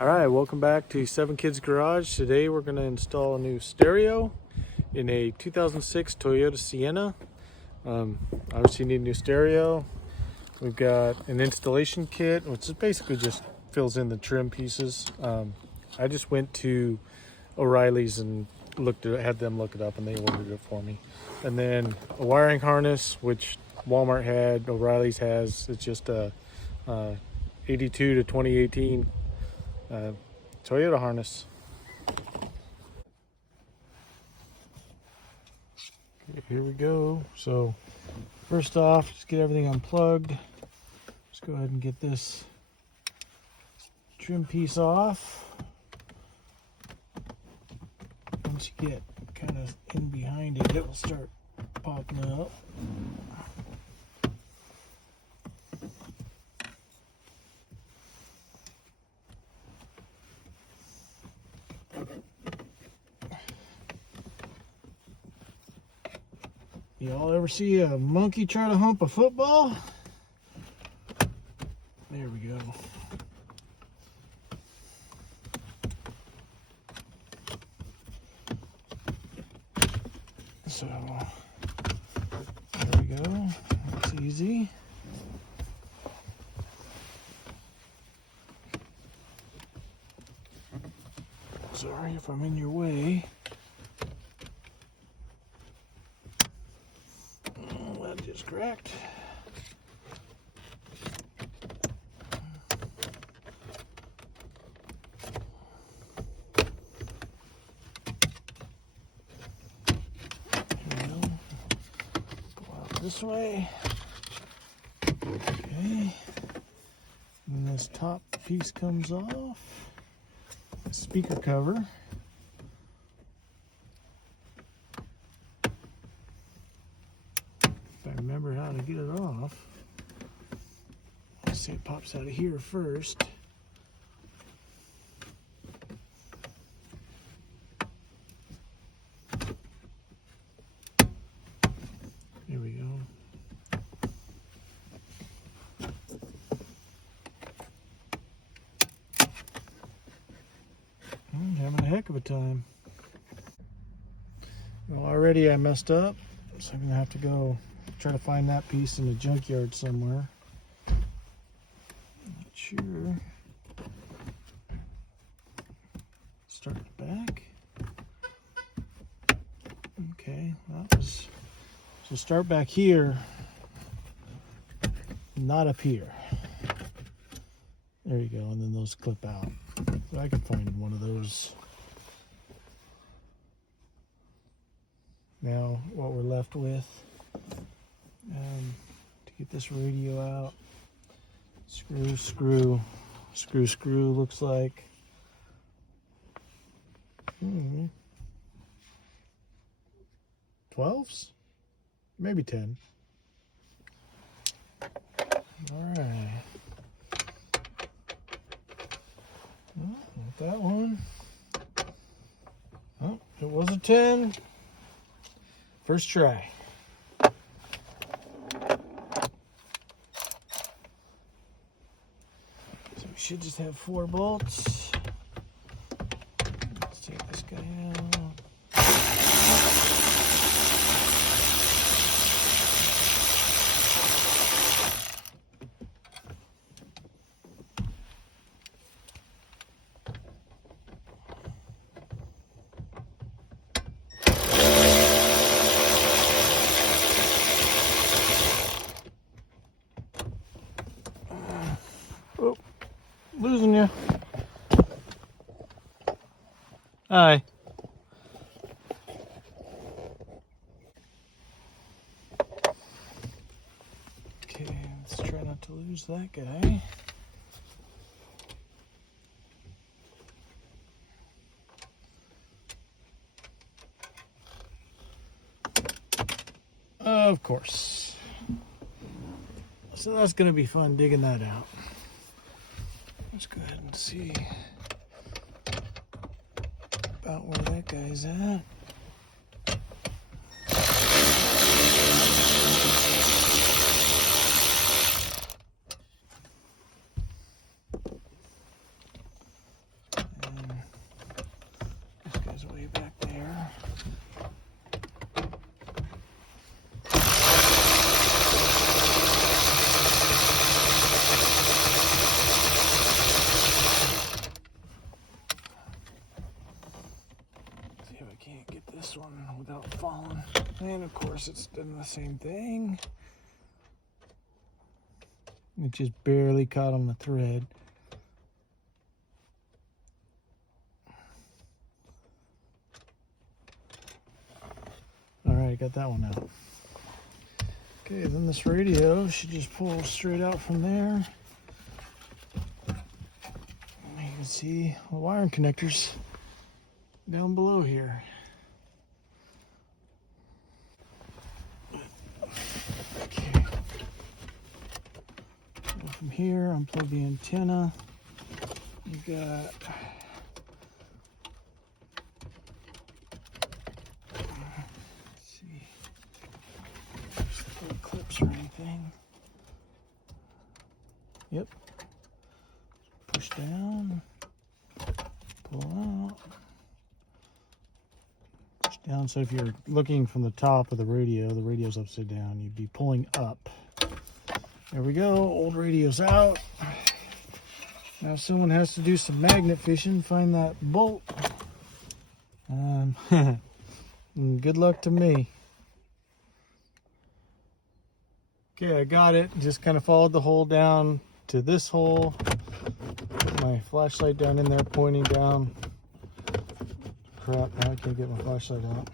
All right, welcome back to Seven Kids Garage. Today we're going to install a new stereo in a 2006 Toyota Sienna. Obviously you need a new stereo. We've got an installation kit, which is basically just fills in the trim pieces. I just went to O'Reilly's and had them look it up, and they ordered it for me. And then a wiring harness, which Walmart had, O'Reilly's has. It's just a 82 to 2018 Toyota harness. Okay, here we go. So first off, just get everything unplugged. Just go ahead and get this trim piece off. Once you get kind of in behind it, it will start popping up. Y'all ever see a monkey try to hump a football? There we go. So, there we go. That's easy. Sorry if I'm in your way. That just cracked. This way. Okay. And this top piece comes off. Speaker cover. If I remember how to get it off. Let's see, it pops out of here first. There we go. I'm having a heck of a time. Well, already I messed up, so I'm gonna have to go try to find that piece in the junkyard somewhere. Not sure. Start the back. Okay, that was. So start back here, not up here. There you go, and then those clip out. So I can find one of those. Now what we're left with, to get this radio out, screw, looks like. 12s? Maybe 10. All right. Oh, not that one. Oh, it was a 10. First try. So we should just have 4 bolts. Let's take this guy out. Oh, losing you. Hi. Okay, let's try not to lose that guy. Of course. So that's going to be fun digging that out. Let's go ahead and see about where that guy's at. fallen. And of course it's done the same thing. It just barely caught on the thread. Alright, got that one out. Okay, then this radio should just pull straight out from there. You can see the wiring connectors down below here. Okay. So from here, unplug the antenna. You've got clips or anything. Yep. Push down. Pull out. Push down. So if you're looking from the top of the radio's upside down. You'd be pulling up. There we go. Old radio's out. Now someone has to do some magnet fishing. Find that bolt. Good luck to me. Okay, I got it. Just kind of followed the hole down to this hole. Put my flashlight down in there, pointing down. Crap, now I can't get my flashlight out.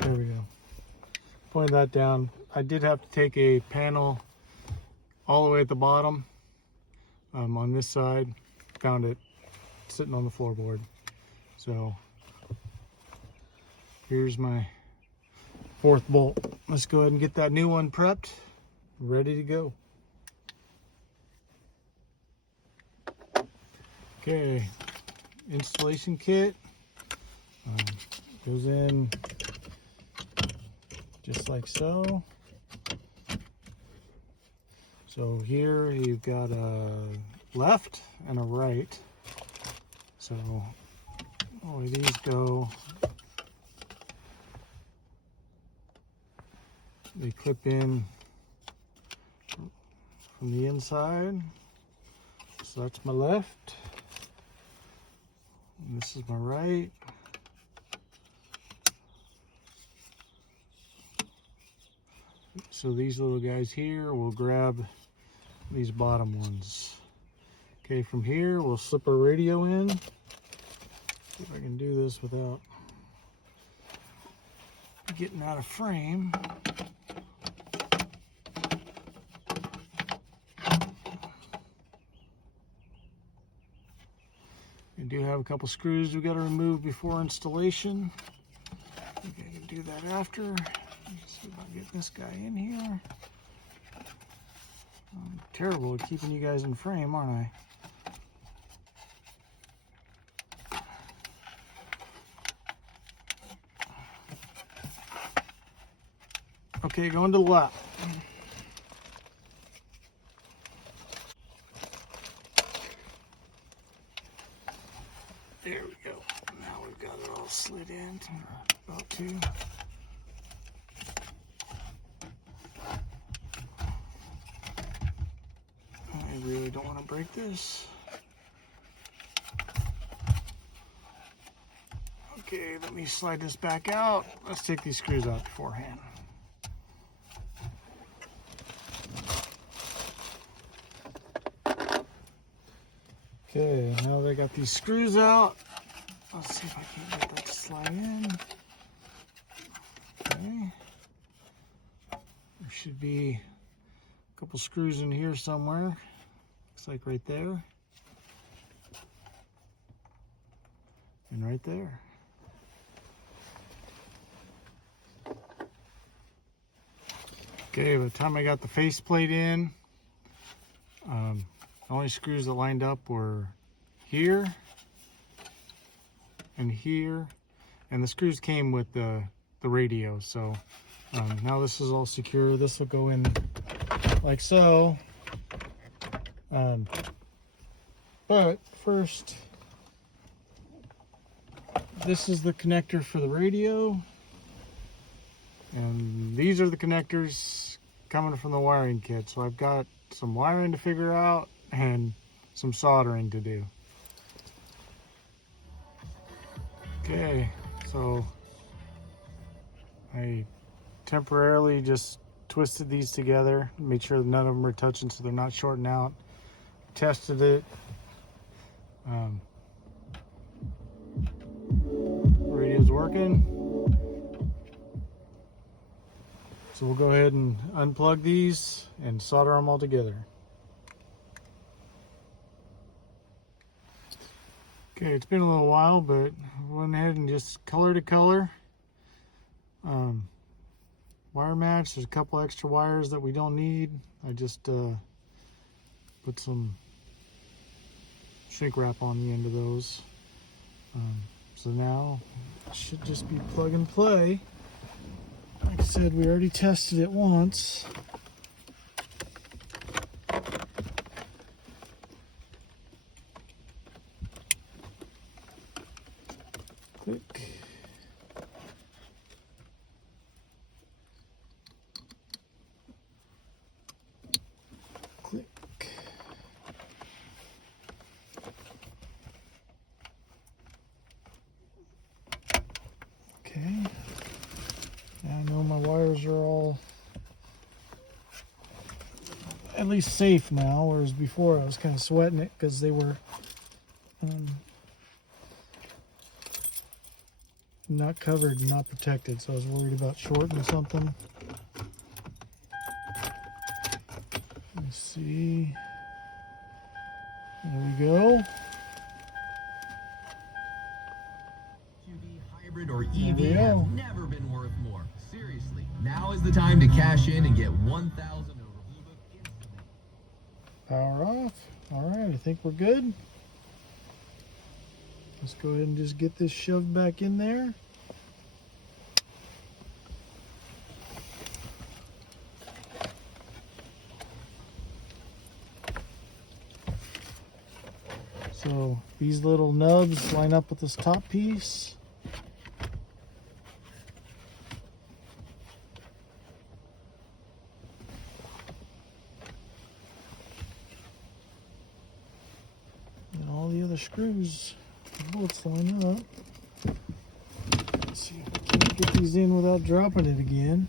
There we go. Point that down. I did have to take a panel all the way at the bottom on this side. Found it sitting on the floorboard. So here's my fourth bolt. Let's go ahead and get that new one prepped, ready to go. Okay, installation kit goes in just like so. So here you've got a left and a right. So the way these go, they clip in from the inside. So that's my left. And this is my right. So these little guys here will grab these bottom ones. Okay, from here we'll slip our radio in. See if I can do this without getting out of frame. We do have a couple screws we've got to remove before installation. I think I can do that after. Let's see if I can get this guy in here. I'm terrible at keeping you guys in frame, aren't I? Okay, going to the left. There we go. Now we've got it all slid in, about to. I really don't want to break this. Okay, let me slide this back out. Let's take these screws out beforehand. Okay, now that I got these screws out, let's see if I can get that to slide in. Okay. There should be a couple screws in here somewhere. Looks like right there. And right there. Okay, by the time I got the faceplate in, the only screws that lined up were here and here, and the screws came with the radio. So now this is all secure. This will go in like so. But first, this is the connector for the radio. And these are the connectors coming from the wiring kit. So I've got some wiring to figure out and some soldering to do. Okay, so I temporarily just twisted these together, made sure none of them are touching so they're not shorting out. Tested it. Radio's working. So we'll go ahead and unplug these and solder them all together. Okay, it's been a little while, but I went ahead and just color to color. Wire match, there's a couple extra wires that we don't need. I just put some shrink wrap on the end of those. So now it should just be plug and play. Like I said, we already tested it once. Click. Click. Okay. Now I know my wires are all at least safe now, whereas before I was kind of sweating it because they were not covered and not protected, so I was worried about shorting something. Let's see. There we go. Hybrid or EV have never been worth more. Seriously, now is the time to cash in and get 1,000 over ebook instantly. Power off. All right, I think we're good. Let's go ahead and just get this shoved back in there. So these little nubs line up with this top piece. And all the other screws, bolts line up. Let's see if we can get these in without dropping it again.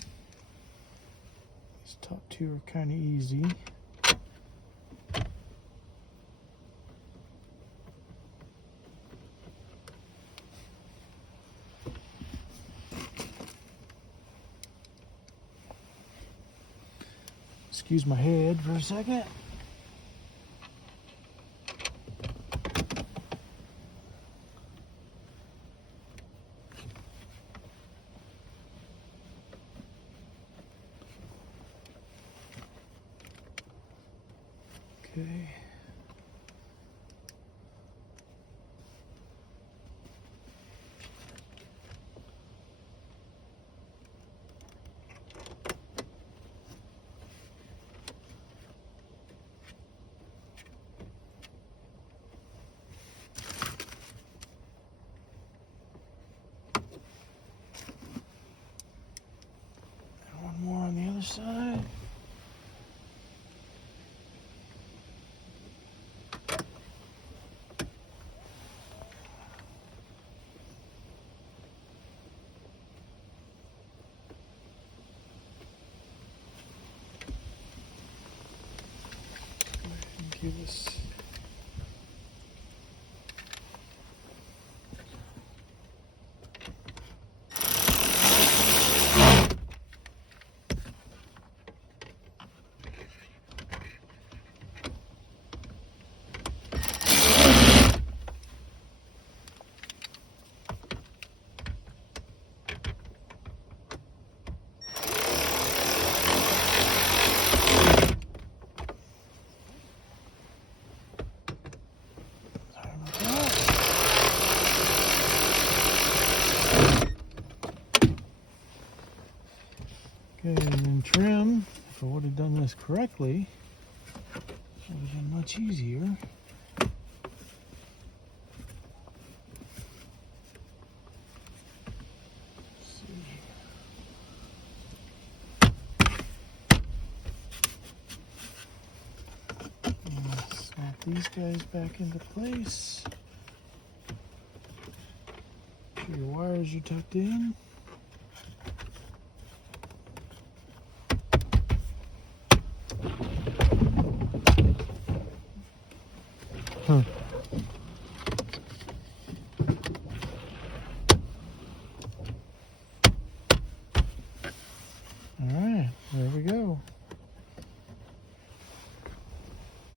These top two are kind of easy. Excuse my head for a second. Okay. One more on the other side. Give us okay, and then trim. If I would have done this correctly, it would have been much easier. Let's see. these guys back into place. Make sure your wires are tucked in. Huh.